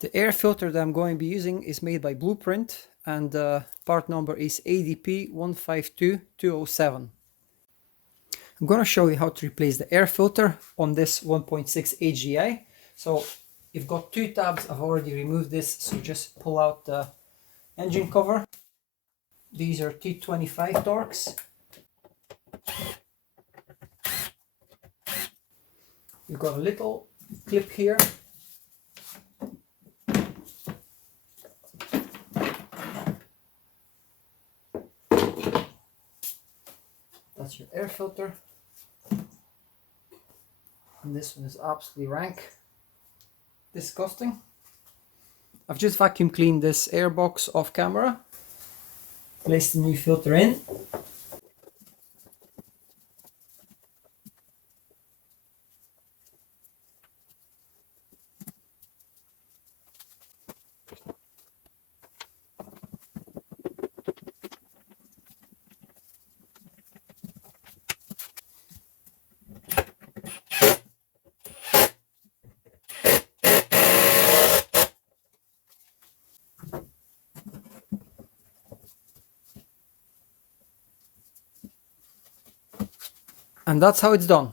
The air filter that I'm going to be using is made by Blueprint, and part number is ADP 152207. I'm going to show you how to replace the air filter on this 1.6 AGI. So you've got two tabs. I've already removed this, so just pull out the engine cover. These are T25 Torx. You've got a little clip here. That's your air filter. And this one is absolutely rank. Disgusting. I've just vacuum cleaned this air box off camera. Place the new filter in. And that's how it's done.